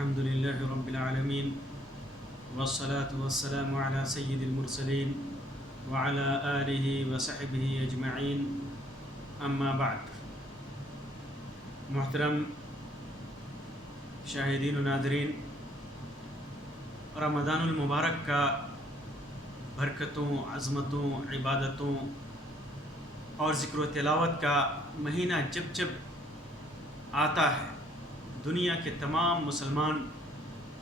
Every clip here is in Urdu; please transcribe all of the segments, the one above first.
الحمد لله رب العالمين والصلاة والسلام على سيد المرسلين وعلى آله وصحبه أجمعين أما بعد. محترم شاہدین و ناظرین، رمضان المبارک کا برکتوں، عظمتوں، عبادتوں اور ذکر و تلاوت کا مہینہ جب جب آتا ہے، دنیا کے تمام مسلمان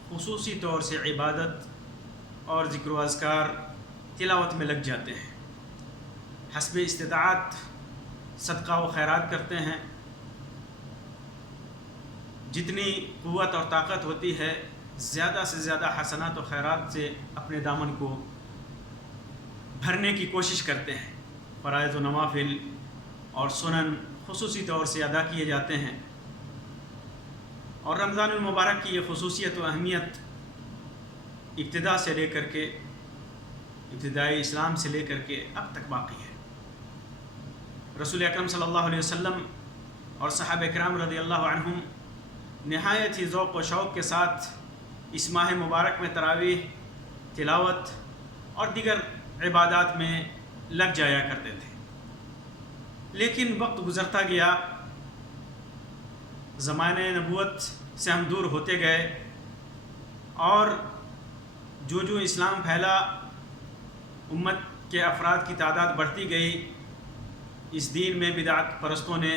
خصوصی طور سے عبادت اور ذکر و اذکار تلاوت میں لگ جاتے ہیں، حسب استطاعت صدقہ و خیرات کرتے ہیں، جتنی قوت اور طاقت ہوتی ہے زیادہ سے زیادہ حسنات و خیرات سے اپنے دامن کو بھرنے کی کوشش کرتے ہیں، فرائض و نوافل اور سنن خصوصی طور سے ادا کیے جاتے ہیں. اور رمضان المبارک کی یہ خصوصیت و اہمیت ابتدا سے لے کر کے ابتدائی اسلام سے لے کر کے اب تک باقی ہے. رسول اکرم صلی اللہ علیہ وسلم اور صحابہ کرام رضی اللہ عنہم نہایت ہی ذوق و شوق کے ساتھ اس ماہ مبارک میں تراویح، تلاوت اور دیگر عبادات میں لگ جایا کرتے تھے. لیکن وقت گزرتا گیا، زمانہ نبوت سے ہم دور ہوتے گئے، اور جو اسلام پھیلا، امت کے افراد کی تعداد بڑھتی گئی، اس دین میں بدعت پرستوں نے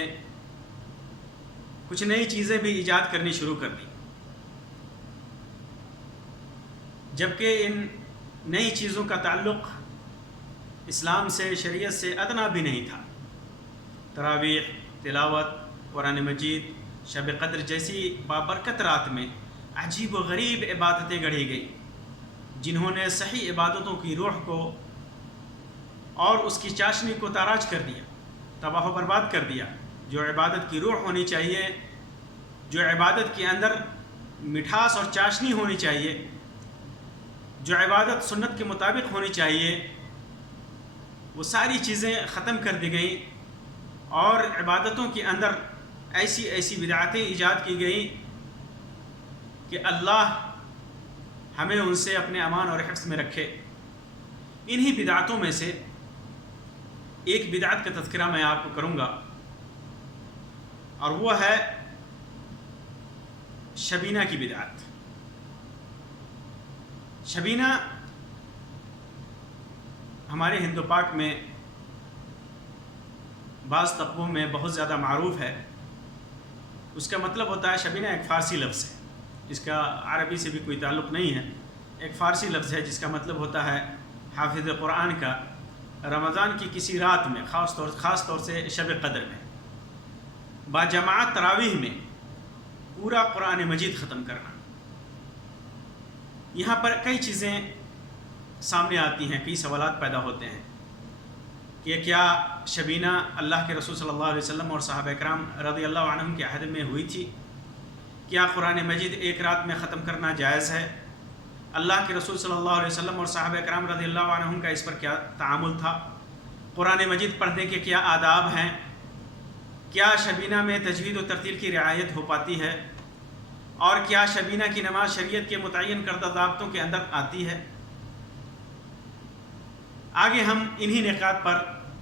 کچھ نئی چیزیں بھی ایجاد کرنی شروع کر دی، جبکہ ان نئی چیزوں کا تعلق اسلام سے، شریعت سے ادنا بھی نہیں تھا. تراویح، تلاوت، قرآن مجید، شب قدر جیسی بابرکت رات میں عجیب و غریب عبادتیں گڑھی گئی، جنہوں نے صحیح عبادتوں کی روح کو اور اس کی چاشنی کو تاراج کر دیا، تباہ و برباد کر دیا. جو عبادت کی روح ہونی چاہیے، جو عبادت کے اندر مٹھاس اور چاشنی ہونی چاہیے، جو عبادت سنت کے مطابق ہونی چاہیے، وہ ساری چیزیں ختم کر دی گئیں، اور عبادتوں کے اندر ایسی بدعتیں ایجاد کی گئیں کہ اللہ ہمیں ان سے اپنے امان اور حفظ میں رکھے. انہی بدعتوں میں سے ایک بدعت کا تذکرہ میں آپ کو کروں گا، اور وہ ہے شبینہ کی بدعت. شبینہ ہمارے ہند و پاک میں بعض طبقوں میں بہت زیادہ معروف ہے. اس کا مطلب ہوتا ہے، شبینہ ایک فارسی لفظ ہے، اس کا عربی سے بھی کوئی تعلق نہیں ہے. ایک فارسی لفظ ہے جس کا مطلب ہوتا ہے حافظ قرآن کا رمضان کی کسی رات میں، خاص طور سے شب قدر میں باجماعت تراویح میں پورا قرآن مجید ختم کرنا. یہاں پر کئی چیزیں سامنے آتی ہیں، کئی سوالات پیدا ہوتے ہیں کہ کیا شبینہ اللہ کے رسول صلی اللہ علیہ وسلم اور صحابہ کرام رضی اللہ عنہم کے عہد میں ہوئی تھی؟ کیا قرآن مجید ایک رات میں ختم کرنا جائز ہے؟ اللہ کے رسول صلی اللہ علیہ وسلم اور صحابہ کرام رضی اللہ عنہم کا اس پر کیا تعامل تھا؟ قرآن مجید پڑھنے کے کیا آداب ہیں؟ کیا شبینہ میں تجوید و ترتیل کی رعایت ہو پاتی ہے؟ اور کیا شبینہ کی نماز شریعت کے متعین کردہ ضابطوں کے اندر آتی ہے؟ آگے ہم انہی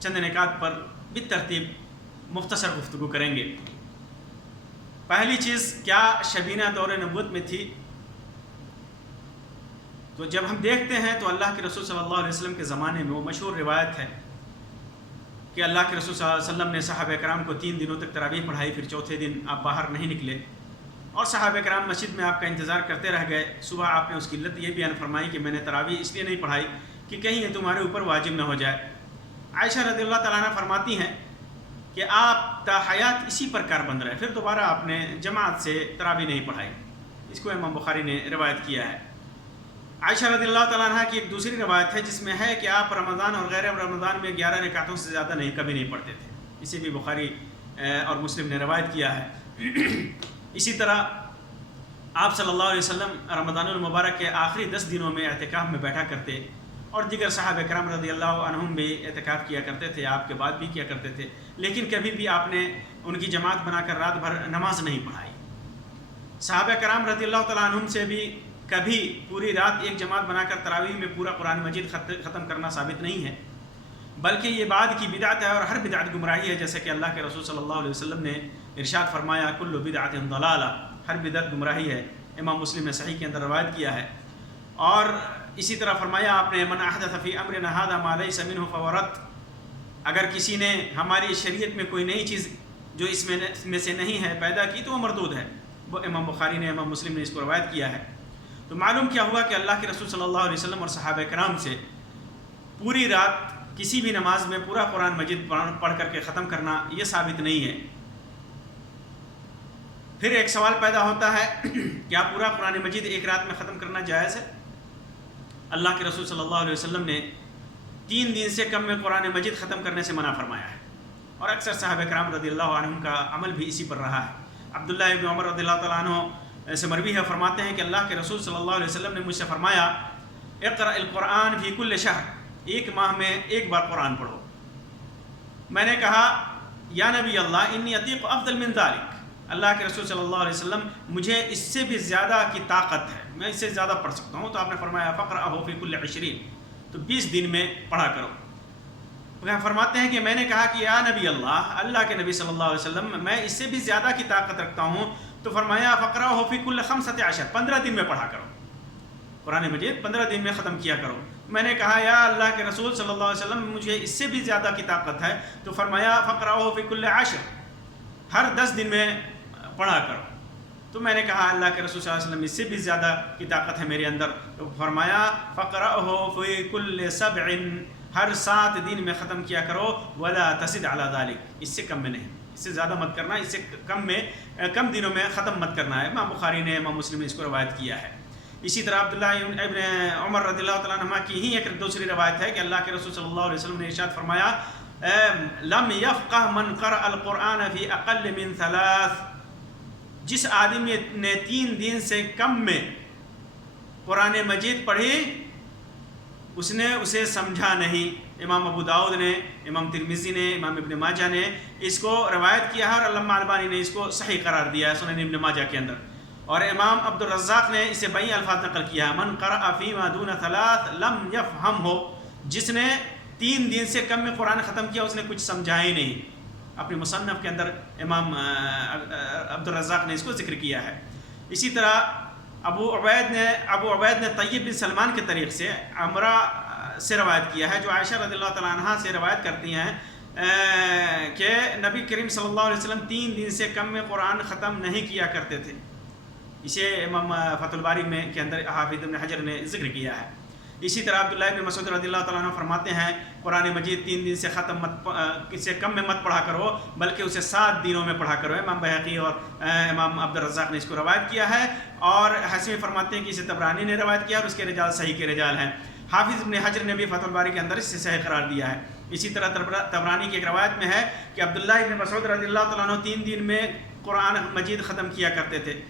چند نکات پر بالترتیب مختصر گفتگو کریں گے. پہلی چیز، کیا شبینہ دور نبوت میں تھی؟ تو جب ہم دیکھتے ہیں تو اللہ کے رسول صلی اللہ علیہ وسلم کے زمانے میں وہ مشہور روایت ہے کہ اللہ کے رسول صلی اللہ علیہ وسلم نے صحابہ کرام کو 3 دنوں تک تراویح پڑھائی، پھر چوتھے دن آپ باہر نہیں نکلے، اور صحابہ کرام مسجد میں آپ کا انتظار کرتے رہ گئے. صبح آپ نے اس کی علت یہ بیان فرمائی کہ میں نے تراویح اس لیے نہیں پڑھائی کہ کہیں یہ تمہارے اوپر واجب نہ ہو جائے. عائشہ رضی اللہ تعالیٰ عنہ فرماتی ہیں کہ آپ تا حیات اسی پر کار بند رہے، پھر دوبارہ آپ نے جماعت سے تراویح نہیں پڑھائی. اس کو امام بخاری نے روایت کیا ہے. عائشہ رضی اللہ تعالیٰ عنہ کی ایک دوسری روایت ہے جس میں ہے کہ آپ رمضان اور غیر رمضان میں 11 رکعتوں سے زیادہ کبھی نہیں پڑھتے تھے. اسے بھی بخاری اور مسلم نے روایت کیا ہے. اسی طرح آپ صلی اللہ علیہ وسلم رمضان المبارک کے آخری 10 دنوں میں اعتکاف میں بیٹھا کرتے، اور دیگر صحابہ کرام رضی اللہ عنہم بھی اعتکاف کیا کرتے تھے، آپ کے بعد بھی کیا کرتے تھے، لیکن کبھی بھی آپ نے ان کی جماعت بنا کر رات بھر نماز نہیں پڑھائی. صحابہ کرام رضی اللہ تعالیٰ عنہم سے بھی کبھی پوری رات ایک جماعت بنا کر تراویح میں پورا قرآن مجید ختم کرنا ثابت نہیں ہے، بلکہ یہ بعد کی بدعت ہے، اور ہر بدعت گمراہی ہے، جیسے کہ اللہ کے رسول صلی اللہ علیہ وسلم نے ارشاد فرمایا کل بدعت ضلالہ، ہر بدعت گمراہی ہے۔ امام مسلم نے صحیح کے اندر روایت کیا ہے۔ اور اسی طرح فرمایا آپ نے من احدث فی امرنا ھذا ما لیس منہ فہو رد، اگر کسی نے ہماری شریعت میں کوئی نئی چیز جو اس میں سے نہیں ہے پیدا کی تو وہ مردود ہے۔ وہ امام بخاری نے، امام مسلم نے اس کو روایت کیا ہے۔ تو معلوم کیا ہوا کہ اللہ کے رسول صلی اللہ علیہ وسلم اور صحابہ کرام سے پوری رات کسی بھی نماز میں پورا قرآن مجید پڑھ کر کے ختم کرنا یہ ثابت نہیں ہے۔ پھر ایک سوال پیدا ہوتا ہے کیا پورا قرآن مجید ایک رات میں ختم کرنا جائز ہے؟ اللہ کے رسول صلی اللہ علیہ وسلم نے 3 دن سے کم میں قرآن مجید ختم کرنے سے منع فرمایا ہے، اور اکثر صحابہ کرام رضی اللہ عنہم کا عمل بھی اسی پر رہا ہے۔ عبداللہ ابن عمر رضی اللہ تعالیٰ عنہ سے مروی ہے، فرماتے ہیں کہ اللہ کے رسول صلی اللہ علیہ وسلم نے مجھ سے فرمایا اقرأ القرآن فی کل شہر، ایک ماہ میں ایک بار قرآن پڑھو۔ میں نے کہا یا نبی اللہ انی اطیق افضل من ذلک، اللہ کے رسول صلی اللہ علیہ وسلم مجھے اس سے بھی زیادہ کی طاقت ہے، میں اس سے زیادہ پڑھ سکتا ہوں۔ تو آپ نے فرمایا فقرأہ فی کل 20، تو 20 دن میں پڑھا کرو۔ فرماتے ہیں کہ میں نے کہا کہ یا نبی اللہ، اللہ کے نبی صلی اللہ علیہ وسلم میں اس سے بھی زیادہ کی طاقت رکھتا ہوں۔ تو فرمایا فقرأہ فی کل 15، 15 دن میں پڑھا کرو، قرآن مجید 15 دن میں ختم کیا کرو۔ میں نے کہا یا اللہ کے رسول صلی اللہ علیہ وسلم مجھے اس سے بھی زیادہ کی طاقت ہے، تو فرمایا فقرأہ فی کل 10، ہر 10 دن میں پڑھا کرو۔ تو میں نے کہا اللہ کے رسول صلی اللہ علیہ وسلم اس سے بھی زیادہ کی طاقت ہے میرے اندر، تو فرمایا فقرأہ فی کل 7، ہر 7 دن میں ختم کیا کرو، ولا تزد علی ذلک، اس سے کم میں نہیں، اس سے زیادہ مت کرنا، اس سے کم دنوں میں ختم مت کرنا ہے۔ امام بخاری نے، امام مسلم نے اس کو روایت کیا ہے۔ اسی طرح عبداللہ ابن عمر رضی اللہ تعالیٰ عنہ کی ہی ایک دوسری روایت ہے کہ اللہ کے رسول صلی اللہ علیہ وسلم نے ارشاد فرمایا لم یفقہ من قرأ القرآن فی اقل من 3، جس آدمی نے 3 دن سے کم میں قرآن مجید پڑھی اس نے اسے سمجھا نہیں۔ امام ابو داؤد نے، امام ترمذی نے، امام ابن ماجہ نے اس کو روایت کیا ہے، اور علامہ البانی نے اس کو صحیح قرار دیا ہے سنن ابن ماجہ کے اندر۔ اور امام عبد الرزاق نے اسے بئی الفاظ نقل کیا ہے من قرأ فیما دون 3 لم یفہمہ، جس نے 3 دن سے کم میں قرآن ختم کیا اس نے کچھ سمجھا ہی نہیں۔ اپنے مصنف کے اندر امام عبد الرزاق نے اس کو ذکر کیا ہے۔ اسی طرح ابو عبید نے طیب بن سلمان کے طریق سے عمرہ سے روایت کیا ہے، جو عائشہ رضی اللہ تعالیٰ عنہ سے روایت کرتی ہیں کہ نبی کریم صلی اللہ علیہ وسلم 3 دن سے کم میں قرآن ختم نہیں کیا کرتے تھے۔ اسے امام فتح الباری میں کے اندر حافظ ابن حجر نے ذکر کیا ہے۔ اسی طرح عبداللہ ابن مسعود رضی اللہ تعالیٰ عنہ فرماتے ہیں قرآن مجید 3 دن سے کم میں مت پڑھا کرو، بلکہ اسے 7 دنوں میں پڑھا کرو۔ امام بہقی اور امام عبد الرزاق نے اس کو روایت کیا ہے، اور حسمی فرماتے ہیں کہ اسے طبرانی نے روایت کیا اور اس کے رجال صحیح کے رجال ہیں۔ حافظ ابن حجر نے بھی فتح الباری کے اندر اس سے صحیح قرار دیا ہے۔ اسی طرح طبرانی کی ایک روایت میں ہے کہ عبداللہ ابن مسعود رضی اللہ تعالیٰ عنہ 3 دن میں قرآن مجید ختم کیا کرتے تھے۔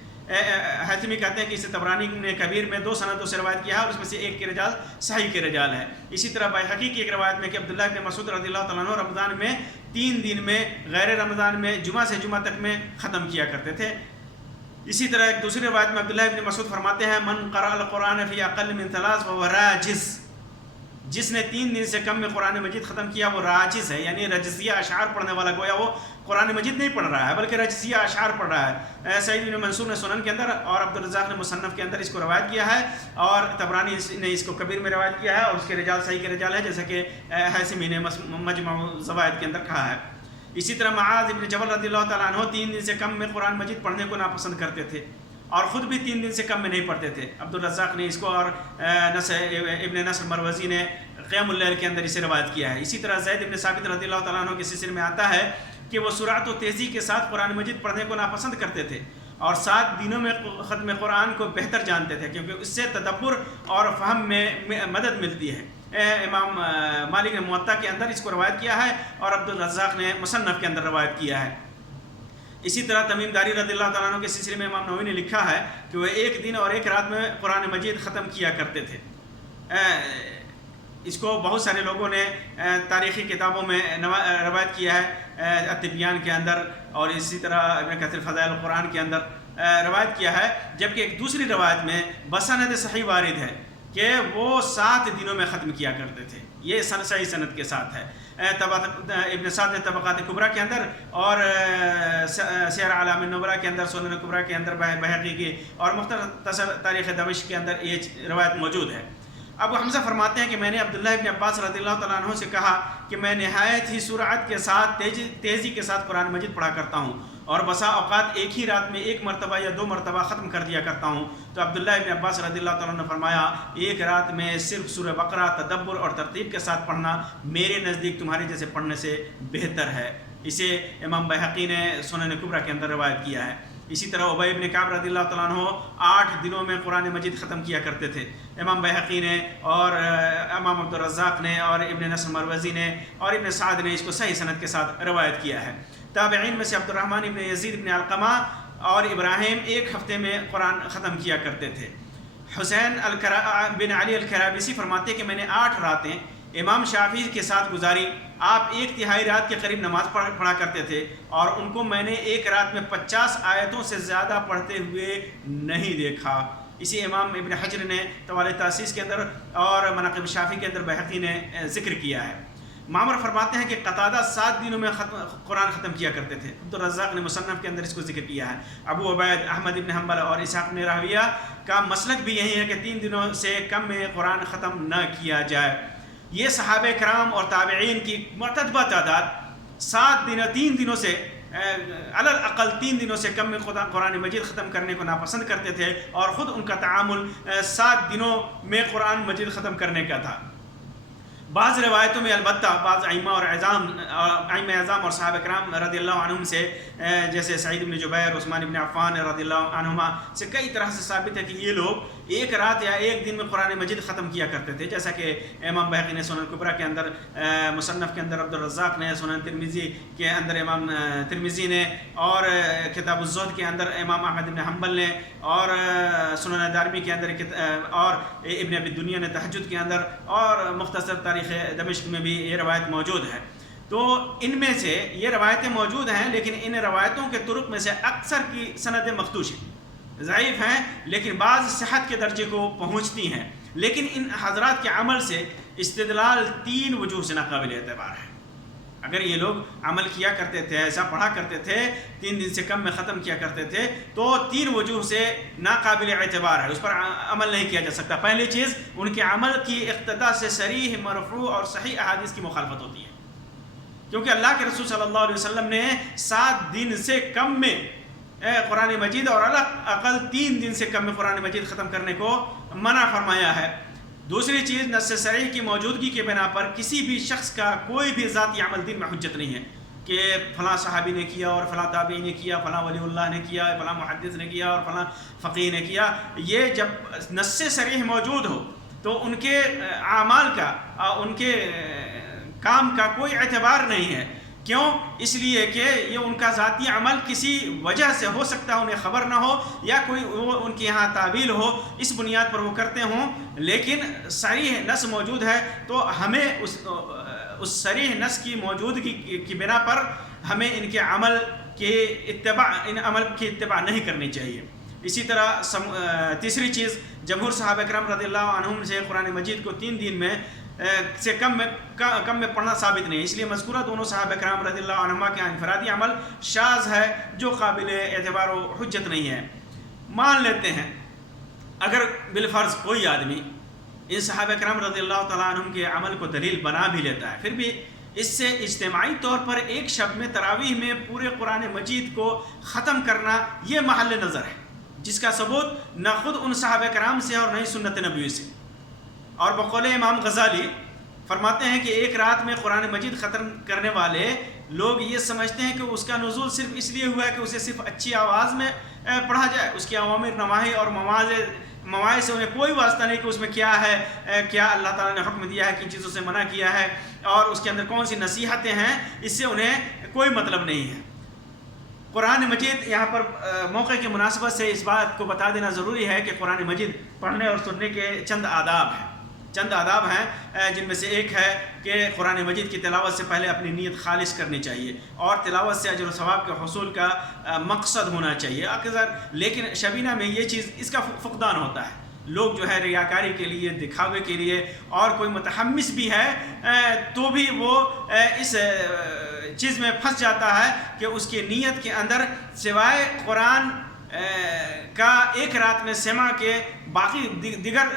حاتمی کہتے ہیں کہ اسے طبرانی نے کبیر میں 2 سندوں سے روایت کیا ہے، اور اس میں سے ایک کے رجال صحیح کے رجال ہے۔ اسی طرح بحقی کی ایک روایت میں کہ عبداللہ ابن مسعود رضی اللہ تعالیٰ عنہ رمضان میں 3 دن میں، غیر رمضان میں جمعہ سے جمعہ تک میں ختم کیا کرتے تھے۔ اسی طرح ایک دوسری روایت میں عبداللہ ابن مسعود فرماتے ہیں من قرأ القرآن فی اقل من 3 فهو راجز، جس نے 3 دن سے کم میں قرآن مجید ختم کیا وہ راجز ہے، یعنی رجزیہ اشعار پڑھنے والا، گویا وہ قرآن مجید نہیں پڑھ رہا ہے بلکہ رجزیہ اشعار پڑھ رہا ہے۔ سعید بن منصور نے سنن کے اندر اور عبد الرزاق نے مصنف کے اندر اس کو روایت کیا ہے، اور طبرانی نے اس کو کبیر میں روایت کیا ہے، اور اس کے رجال صحیح کے رجال ہے، جیسا کہ حاسمی نے مجمع الزوائد کے اندر کہا ہے۔ اسی طرح معاذ ابن جبل رضی اللہ تعالیٰ عنہ 3 دن سے کم میں قرآن مجید پڑھنے کو ناپسند کرتے تھے، اور خود بھی 3 دن سے کم میں نہیں پڑھتے تھے۔ عبد الرزاق نے اس کو اور ابن نصر مروزی نے قیام اللیل کے اندر اسے روایت کیا ہے۔ اسی طرح زید ابن ثابت رضی اللہ تعالیٰ عنہ کے سلسلے میں آتا ہے کہ وہ سرعت و تیزی کے ساتھ قرآن مجید پڑھنے کو ناپسند کرتے تھے، اور 7 دنوں میں ختم قرآن کو بہتر جانتے تھے، کیونکہ اس سے تدبر اور فہم میں مدد ملتی ہے۔ امام مالک نے موطا کے اندر اس کو روایت کیا ہے، اور عبد الرزاق نے مصنف کے اندر روایت کیا ہے۔ اسی طرح تمیم داری رضی اللہ تعالیٰ عنہ کے سلسلے میں امام نووی نے لکھا ہے کہ وہ 1 دن اور 1 رات میں قرآن مجید ختم کیا کرتے تھے۔ اس کو بہت سارے لوگوں نے تاریخی کتابوں میں روایت کیا ہے، التبیان کے اندر، اور اسی طرح ابن کثیر فضائل القرآن کے اندر روایت کیا ہے، جبکہ ایک دوسری روایت میں بسند صحیح وارد ہے کہ وہ 7 دنوں میں ختم کیا کرتے تھے. یہ صحیح سند کے ساتھ ہے. ابن سعد نے طبقات کبریٰ کے اندر اور سیر اعلام النبلاء کے اندر، سنن کبریٰ کے اندر بہقی کی اور مختصر تاریخ دمشق کے اندر یہ روایت موجود ہے. ابو حمزہ فرماتے ہیں کہ میں نے عبداللہ ابن عباس رضی اللہ تعالیٰ عنہ سے کہا کہ میں نہایت ہی سرعت کے ساتھ تیزی کے ساتھ قرآن مجید پڑھا کرتا ہوں اور بسا اوقات ایک ہی رات میں 1 مرتبہ یا 2 مرتبہ ختم کر دیا کرتا ہوں. تو عبداللہ ابن عباس رضی اللہ تعالیٰ عنہ نے فرمایا ایک رات میں صرف سورہ بقرہ تدبر اور ترتیب کے ساتھ پڑھنا میرے نزدیک تمہارے جیسے پڑھنے سے بہتر ہے. اسے امام بہقی نے سنن کبریٰ کے اندر روایت کیا ہے. اسی طرح ابی بن کعب رضی اللہ تعالیٰ عنہ 8 دنوں میں قرآن مجید ختم کیا کرتے تھے. امام بہقی نے اور امام عبدالرزاق نے اور ابن نصر مروزی نے اور ابن سعد نے اس کو صحیح سند کے ساتھ روایت کیا ہے. تابعین میں سے عبد الرحمن ابن یزید ابن علقمہ اور ابراہیم 1 ہفتے میں قرآن ختم کیا کرتے تھے. حسین بن علی الکرابسی فرماتے کہ میں نے 8 راتیں امام شافعی کے ساتھ گزاری. آپ 1/3 رات کے قریب نماز پڑھا کرتے تھے اور ان کو میں نے ایک رات میں 50 آیتوں سے زیادہ پڑھتے ہوئے نہیں دیکھا. اسی امام ابن حجر نے طوال تاسیس کے اندر اور مناقب شافعی کے اندر بہقی نے ذکر کیا ہے. معمر فرماتے ہیں کہ قتادہ 7 دنوں میں قرآن ختم کیا کرتے تھے. عبدالرزاق نے مصنف کے اندر اس کو ذکر کیا ہے. ابو عبید، احمد ابن حنبل اور اسحاق بن راہویہ کا مسلک بھی یہی ہے کہ 3 دنوں سے کم میں قرآن ختم نہ کیا جائے. یہ صحابہ کرام اور تابعین کی معتدبہ تعداد 3 دنوں سے علی الاقل 3 دنوں سے کم میں قرآن مجید ختم کرنے کو ناپسند کرتے تھے اور خود ان کا تعامل 7 دنوں میں قرآن مجید ختم کرنے کا تھا. بعض روایتوں میں البتہ بعض ائمہ اعظام اور صحابہ کرام رضی اللہ عنہم سے جیسے سعید بن جبیر، عثمان بن عفان رضی اللہ عنہما سے کئی طرح سے ثابت ہے کہ یہ لوگ 1 رات یا 1 دن میں قرآن مجید ختم کیا کرتے تھے. جیسا کہ امام بہقی نے سنن کبریٰ کے اندر، مصنف کے اندر عبدالرزاق نے، سنن ترمذی کے اندر امام ترمذی نے اور کتاب الزہد کے اندر امام احمد بن حنبل نے اور سنن دارمی کے اندر اور ابن ابی دنیا نے تہجد کے اندر اور مختصر تاریخ دمشق میں بھی یہ روایت موجود ہے. تو ان میں سے یہ روایتیں موجود ہیں، لیکن ان روایتوں کے طرق میں سے اکثر کی سندیں مخدوش ہیں، ضعیف ہیں، لیکن بعض صحت کے درجے کو پہنچتی ہیں. لیکن ان حضرات کے عمل سے استدلال 3 وجوہ سے ناقابل اعتبار ہے. اگر یہ لوگ عمل کیا کرتے تھے، ایسا پڑھا کرتے تھے، 3 دن سے کم میں ختم کیا کرتے تھے، تو 3 وجوہ سے ناقابل اعتبار ہے، اس پر عمل نہیں کیا جا سکتا. پہلی چیز، ان کے عمل کی اقتدا سے صریح مرفوع اور صحیح احادیث کی مخالفت ہوتی ہے، کیونکہ اللہ کے رسول صلی اللہ علیہ وسلم نے 7 دن سے کم میں قرآن مجید اور اقل 3 دن سے کم میں قرآن مجید ختم کرنے کو منع فرمایا ہے. دوسری چیز، نص صریح کی موجودگی کے بنا پر کسی بھی شخص کا کوئی بھی ذاتی عمل دین میں حجت نہیں ہے کہ فلاں صحابی نے کیا اور فلاں تابعی نے کیا، فلاں ولی اللہ نے کیا، فلاں محدث نے کیا اور فلاں فقیہ نے کیا. یہ جب نص صریح موجود ہو تو ان کے اعمال کا، ان کے کام کا کوئی اعتبار نہیں ہے. کیوں؟ اس لیے کہ یہ ان کا ذاتی عمل کسی وجہ سے ہو سکتا ہے، انہیں خبر نہ ہو یا کوئی ان کے یہاں تعویل ہو، اس بنیاد پر وہ کرتے ہوں. لیکن صریح نص موجود ہے تو ہمیں اس صریح نص کی موجودگی کی بنا پر ہمیں ان کے عمل کی اتباع نہیں کرنی چاہیے. اسی طرح تیسری چیز، جمہور صحابہ کرام رضی اللہ عنہم سے قرآن مجید کو 3 دن میں سے کم میں پڑھنا ثابت نہیں. اس لیے مذکورہ دونوں صحابہ کرام رضی اللہ عنہما کے انفرادی عمل شاذ ہے جو قابل اعتبار و حجت نہیں ہے. مان لیتے ہیں اگر بالفرض کوئی آدمی ان صحابہ کرام رضی اللہ تعالیٰ عنہم کے عمل کو دلیل بنا بھی لیتا ہے، پھر بھی اس سے اجتماعی طور پر ایک شب میں تراویح میں پورے قرآن مجید کو ختم کرنا یہ محل نظر ہے، جس کا ثبوت نہ خود ان صحابہ کرام سے اور نہ ہی سنت نبوی سے. اور بقول امام غزالی فرماتے ہیں کہ ایک رات میں قرآن مجید ختم کرنے والے لوگ یہ سمجھتے ہیں کہ اس کا نزول صرف اس لیے ہوا ہے کہ اسے صرف اچھی آواز میں پڑھا جائے، اس کی اوامر نواہی اور مواعظ سے انہیں کوئی واسطہ نہیں کہ اس میں کیا ہے، کیا اللہ تعالیٰ نے حکم دیا ہے، کن چیزوں سے منع کیا ہے اور اس کے اندر کون سی نصیحتیں ہیں، اس سے انہیں کوئی مطلب نہیں ہے. قرآن مجید، یہاں پر موقع کی مناسبت سے اس بات کو بتا دینا ضروری ہے کہ قرآن مجید پڑھنے اور سننے کے چند آداب ہیں. چند آداب ہیں جن میں سے ایک ہے کہ قرآن مجید کی تلاوت سے پہلے اپنی نیت خالص کرنی چاہیے اور تلاوت سے اجر و ثواب کے حصول کا مقصد ہونا چاہیے اکثر. لیکن شبینہ میں یہ چیز اس کا فقدان ہوتا ہے. لوگ جو ہے ریاکاری کے لیے، دکھاوے کے لیے، اور کوئی متحمس بھی ہے تو بھی وہ اس چیز میں پھنس جاتا ہے کہ اس کی نیت کے اندر سوائے قرآن کا ایک رات میں سماع کے باقی دیگر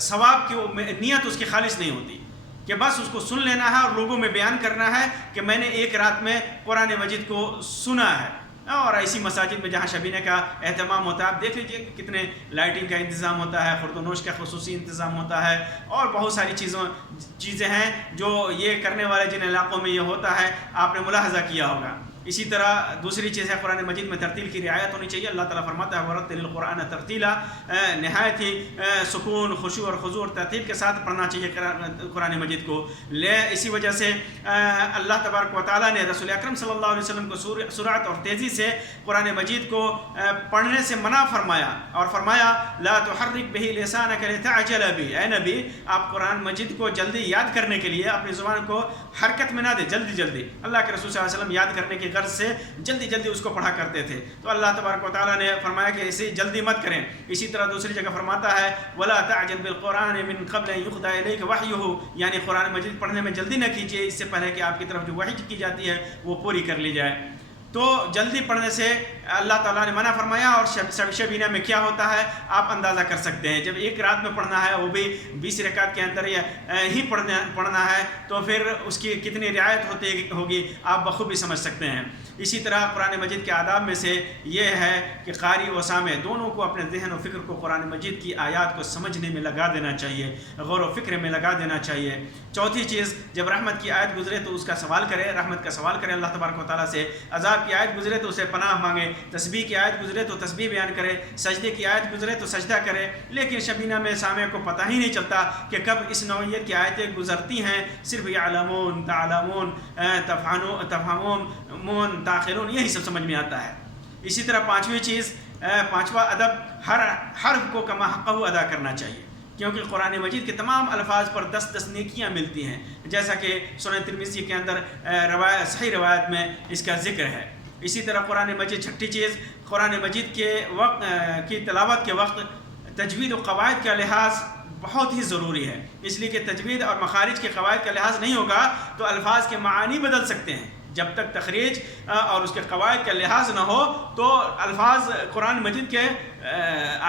ثواب کی نیت اس کی خالص نہیں ہوتی کہ بس اس کو سن لینا ہے اور لوگوں میں بیان کرنا ہے کہ میں نے ایک رات میں قرآن مجید کو سنا ہے. اور ایسی مساجد میں جہاں شبینہ کا اہتمام ہوتا ہے، آپ دیکھ لیجیے کتنے لائٹنگ کا انتظام ہوتا ہے، خورد و نوش کا خصوصی انتظام ہوتا ہے، اور بہت ساری چیزیں ہیں جو یہ کرنے والے جن علاقوں میں یہ ہوتا ہے آپ نے ملاحظہ کیا ہوگا. اسی طرح دوسری چیز ہے قرآن مجید میں ترتیل کی رعایت ہونی چاہیے. اللہ تعالیٰ فرماتا ہے وَرَتِّلِ الْقُرْآنَ تَرْتِيلًا، نہایت ہی سکون، خشوع اور خضوع اور ترتیب کے ساتھ پڑھنا چاہیے قرآن مجید کو. اسی وجہ سے اللہ تبارک و تعالیٰ نے رسول اکرم صلی اللہ علیہ وسلم کو سرعت اور تیزی سے قرآن مجید کو پڑھنے سے منع فرمایا اور فرمایا لا تحرک بہ لسانک لتعجل بہ. اے نبی، آپ قرآن مجید کو جلدی یاد کرنے کے لیے اپنی زبان کو حرکت میں نہ دیں، جلدی. اللہ کے رسول صلی اللہ علیہ وسلم یاد کرنے کی غرض سے جلدی اس کو پڑھا کرتے تھے. تو اللہ تبارک و تعالیٰ نے فرمایا کہ اسے جلدی مت کریں. اسی طرح دوسری جگہ فرماتا ہے وَلَا تَعْجَلْ بِالْقُرْآنِ مِنْ قَبْلِ أَنْ يُقْضَىٰ إِلَيْكَ وَحْيُهُ، یعنی قرآن مجید پڑھنے میں جلدی نہ کیجیے اس سے پہلے کہ آپ کی طرف جو وحی کی جاتی ہے وہ پوری کر لی جائے. تو جلدی پڑھنے سے اللہ تعالیٰ نے منع فرمایا. اور شبینہ میں کیا ہوتا ہے آپ اندازہ کر سکتے ہیں. جب ایک رات میں پڑھنا ہے وہ بھی 20 رکعت کے اندر ہی پڑھنا ہے تو پھر اس کی کتنی رعایت ہوگی آپ بخوبی سمجھ سکتے ہیں. اسی طرح قرآن مجید کے آداب میں سے یہ ہے کہ قاری و سامع دونوں کو اپنے ذہن و فکر کو قرآن مجید کی آیات کو سمجھنے میں لگا دینا چاہیے، غور و فکر میں لگا دینا چاہیے. چوتھی چیز، جب رحمت کی آیت گزرے تو اس کا سوال کرے، رحمت کا سوال کرے اللہ تبارک و تعالیٰ سے. عذاب کی آیت گزرے تو اسے پناہ مانگے، تسبیح کی آیت گزرے تو تسبیح بیان کرے، سجدے کی آیت گزرے تو سجدہ کرے. لیکن شبینہ میں سامع کو پتہ ہی نہیں چلتا کہ کب اس نوعیت کی آیتیں گزرتی ہیں. صرف یعلمون، تعلمون، تفہمون، تاخرون، یہی سب سمجھ میں آتا ہے. اسی طرح پانچواں ادب، ہر حرف کو کما حقہ ادا کرنا چاہیے، کیونکہ قرآن مجید کے تمام الفاظ پر 10 نیکیاں ملتی ہیں، جیسا کہ سنن ترمذی کے اندر صحیح روایت میں اس کا ذکر ہے. اسی طرح قرآن مجید، چھٹی چیز، قرآن مجید کے وقت کی تلاوت کے وقت تجوید و قواعد کا لحاظ بہت ہی ضروری ہے. اس لیے کہ تجوید اور مخارج کے قواعد کا لحاظ نہیں ہوگا تو الفاظ کے معانی بدل سکتے ہیں. جب تک تخریج اور اس کے قواعد کا لحاظ نہ ہو تو الفاظ قرآن مجید کے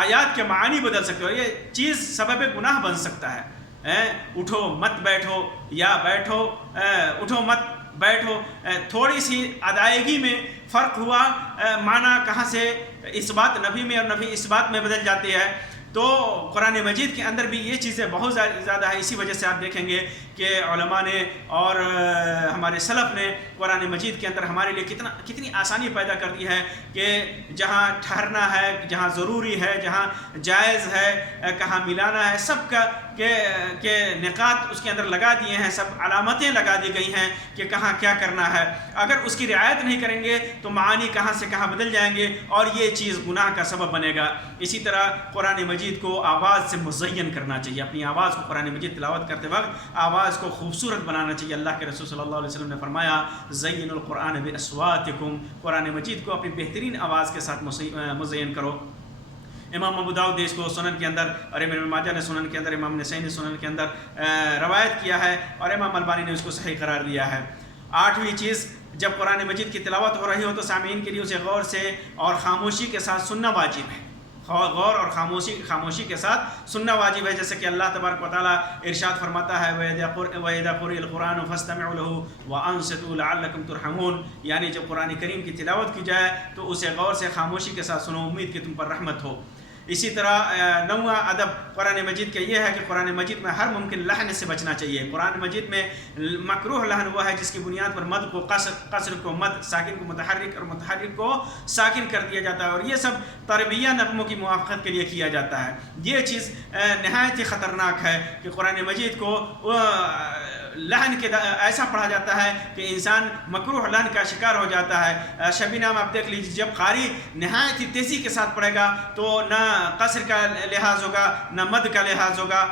آیات کے معانی بدل سکتے ہیں اور یہ چیز سبب گناہ بن سکتا ہے. اٹھو مت بیٹھو یا بیٹھو اٹھو مت بیٹھو، تھوڑی سی ادائیگی میں فرق ہوا، معنی کہاں سے اثبات نفی میں اور نفی اثبات میں بدل جاتی ہے. تو قرآن مجید کے اندر بھی یہ چیزیں بہت زیادہ ہے. اسی وجہ سے آپ دیکھیں گے کہ علماء نے اور ہمارے سلف نے قرآن مجید کے اندر ہمارے لیے کتنی آسانی پیدا کر دی ہے کہ جہاں ٹھہرنا ہے، جہاں ضروری ہے، جہاں جائز ہے، کہاں ملانا ہے، سب کا کہ نقاط اس کے اندر لگا دیے ہیں، سب علامتیں لگا دی گئی ہیں کہ کہاں کیا کرنا ہے. اگر اس کی رعایت نہیں کریں گے تو معانی کہاں سے کہاں بدل جائیں گے اور یہ چیز گناہ کا سبب بنے گا. اسی طرح قرآن مجید کو آواز سے مزین کرنا چاہیے. اپنی آواز کو قرآن مجید تلاوت کرتے وقت آواز کو خوبصورت بنانا چاہیے. اللہ کے رسول صلی اللہ علیہ وسلم نے فرمایا زین القرآن باصواتکم، قرآن مجید کو اپنی بہترین آواز کے ساتھ مزین کرو. امام ابو داؤد نے اس کو سنن کے اندر، اور امام ماجہ نے سنن کے اندر، امام نسائی نے سنن کے اندر روایت کیا ہے اور امام البانی نے اس کو صحیح قرار دیا ہے. 8ویں چیز، جب قرآن مجید کی تلاوت ہو رہی ہو تو سامعین کے لیے اسے غور سے اور خاموشی کے ساتھ سننا واجب ہے. غور اور خاموشی کے ساتھ سننا واجب ہے، جیسے کہ اللہ تبارک و تعالیٰ ارشاد فرماتا ہے وَإِذَا قُرِئَ الْقُرْآنُ فَاسْتَمِعُوا لَهُ وَأَنصِتُوا لَعَلَّكُمْ تُرْحَمُونَ، یعنی جب قرآن کریم کی تلاوت کی جائے تو اسے غور سے خاموشی کے ساتھ سنو، امید کہ تم پر رحمت ہو. اسی طرح 9واں ادب قرآن مجید کا یہ ہے کہ قرآن مجید میں ہر ممکن لحن سے بچنا چاہیے. قرآن مجید میں مکروہ لحن وہ ہے جس کی بنیاد پر مد کو قصر کو مد، ساکن کو متحرک اور متحرک کو ساکن کر دیا جاتا ہے، اور یہ سب تربیہ نغموں کی موافقت کے لیے کیا جاتا ہے. یہ چیز نہایت ہی خطرناک ہے کہ قرآن مجید کو لحن کے ایسا پڑھا جاتا ہے کہ انسان مکروہ لحن کا شکار ہو جاتا ہے. شبینہ میں آپ دیکھ لیجیے جب قاری نہایت ہی تیزی کے ساتھ پڑھے گا تو نہ قصر کا لحاظ ہوگا نہ مد کا لحاظ ہوگا.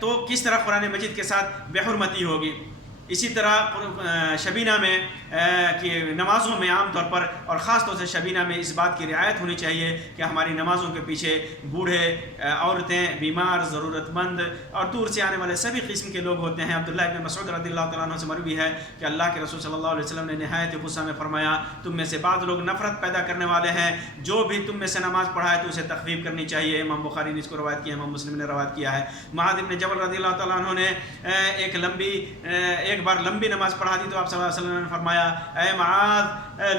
تو کس طرح قرآن مجید کے ساتھ بے حرمتی ہوگی. اسی طرح شبینہ میں کہ نمازوں میں عام طور پر اور خاص طور سے شبینہ میں اس بات کی رعایت ہونی چاہیے کہ ہماری نمازوں کے پیچھے بوڑھے، عورتیں، بیمار، ضرورت مند اور دور سے آنے والے سبھی قسم کے لوگ ہوتے ہیں. عبداللہ ابن مسعود رضی اللہ تعالیٰ عنہ سے مروی ہے کہ اللہ کے رسول صلی اللہ علیہ وسلم نے نہایت غصہ میں فرمایا، تم میں سے بعض لوگ نفرت پیدا کرنے والے ہیں، جو بھی تم میں سے نماز پڑھائے تو اسے تخفیف کرنی چاہیے. امام بخاری نے اس کو روایت کیا، امام مسلم نے روایت کیا ہے. معاذ بن جبل رضی اللہ تعالیٰ عنہ نے ایک بار لمبی نماز پڑھا دی تو آپ صلی اللہ علیہ وسلم نے فرمایا، اے معاذ،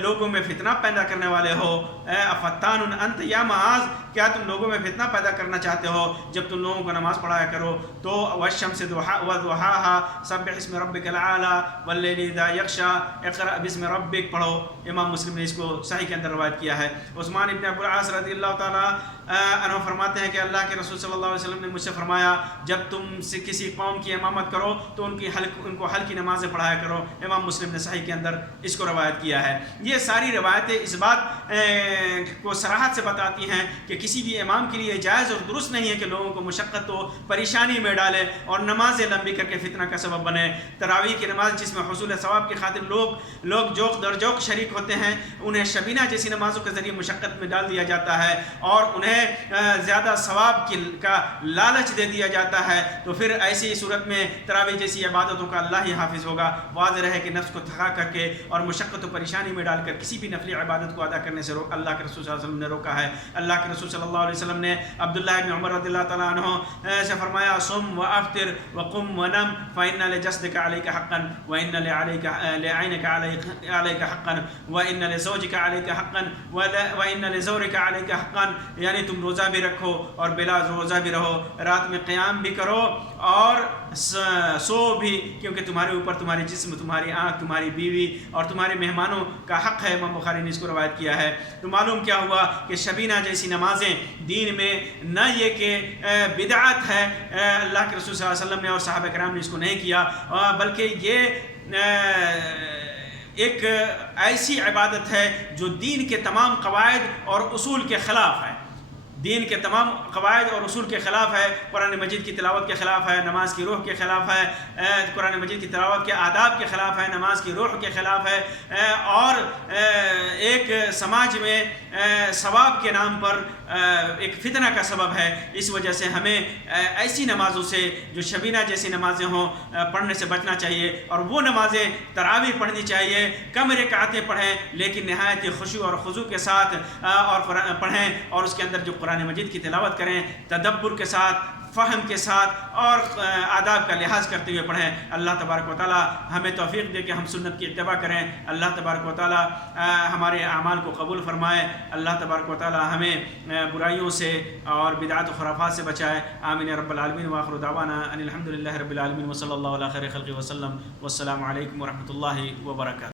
لوگوں میں فتنہ پیدا کرنے والے ہو. افتان انت یا معاذ، کیا تم لوگوں میں فتنہ پیدا کرنا چاہتے ہو؟ جب تم لوگوں کو نماز پڑھایا کرو تو والشمس وضحاها سبح اسم ربک الاعلی واللیل اذا یغشی اقرأ باسم ربک پڑھو. امام مسلم نے اس کو صحیح کے اندر روایت کیا ہے. عثمان ابن ابو العاص رضی اللہ تعالیٰ عنہ فرماتے ہیں کہ اللہ کے رسول صلی اللہ علیہ وسلم نے مجھ سے فرمایا، جب تم سے کسی قوم کی امامت کرو تو ان کو حل کی نمازیں پڑھایا کرو. امام مسلم نے صحیح کے اندر اس کو روایت کیا ہے. یہ ساری روایتیں اس بات کو صراحت سے بتاتی ہیں کہ کسی بھی امام کے لیے جائز اور درست نہیں ہے کہ لوگوں کو مشقت و پریشانی میں ڈالے اور نمازیں لمبی کر کے فتنہ کا سبب بنے. تراویح کی نماز جس میں حصول ثواب کی خاطر لوگ جوق در جوق شریک ہوتے ہیں، انہیں شبینہ جیسی نمازوں کے ذریعے مشقت میں ڈال دیا جاتا ہے اور انہیں زیادہ ثواب کا لالچ دے دیا جاتا ہے. تو پھر ایسی صورت میں تراویح جیسی عبادتوں کا اللہ ہی حافظ ہوگا. واضح رہے کہ نفس کو تھکا کر کے اور مشقت و پریشانی میں ڈال کر کسی بھی نفلی عبادت کو ادا کرنے سے اللہ کے رسول صلی اللہ علیہ وسلم نے روکا ہے. اللہ کے رسول صلی اللہ علیہ وسلم نے عبداللہ ابن عمر رضی اللہ تعالیٰ عنہ سے فرمایا، صم وافطر وقم ونم فإن لجسدك عليك حقا وإن لعينك عليك حقا وإن لزوجك عليك حقا وإن لزورك عليك حقا. یعنی تم روزہ بھی رکھو اور بلا روزہ بھی رہو، رات میں قیام بھی کرو اور سو بھی، کیونکہ تمہارے اوپر تمہاری جسم، تمہاری آنکھ، تمہاری بیوی اور تمہارے مہمانوں کا حق ہے. امام بخاری نے اس کو روایت کیا ہے. تو معلوم کیا ہوا کہ شبینہ جیسی نمازیں دین میں نہ یہ کہ بدعت ہے، اللہ کے رسول صلی اللہ علیہ وسلم نے اور صحابہ کرام نے اس کو نہیں کیا، بلکہ یہ ایک ایسی عبادت ہے جو دین کے تمام قواعد اور اصول کے خلاف ہے. دین کے تمام قواعد اور اصول کے خلاف ہے. قرآن مجید کی تلاوت کے خلاف ہے، نماز کی روح کے خلاف ہے. قرآن مجید کی تلاوت کے آداب کے خلاف ہے، نماز کی روح کے خلاف ہے. اور ایک سماج میں ثواب کے نام پر ایک فتنہ کا سبب ہے. اس وجہ سے ہمیں ایسی نمازوں سے جو شبینہ جیسی نمازیں ہوں پڑھنے سے بچنا چاہیے، اور وہ نمازیں تراویح پڑھنی چاہیے. کم رکعتیں پڑھیں لیکن نہایت خشوع اور خضوع کے ساتھ اور پڑھیں، اور اس کے اندر جو قرآن مجید کی تلاوت کریں تدبر کے ساتھ، فہم کے ساتھ اور آداب کا لحاظ کرتے ہوئے پڑھیں. اللہ تبارک و تعالی ہمیں توفیق دے کہ ہم سنت کی اتباع کریں. اللہ تبارک و تعالی ہمارے اعمال کو قبول فرمائے. اللہ تبارک و تعالی ہمیں برائیوں سے اور بدعات و خرافات سے بچائے. آمین یا رب العالمین. وآخر دعوانا ان الحمد للہ رب العالمین وصلی اللہ علی خیر خلقہ وسلم. والسلام علیکم ورحمۃ اللہ وبرکاتہ.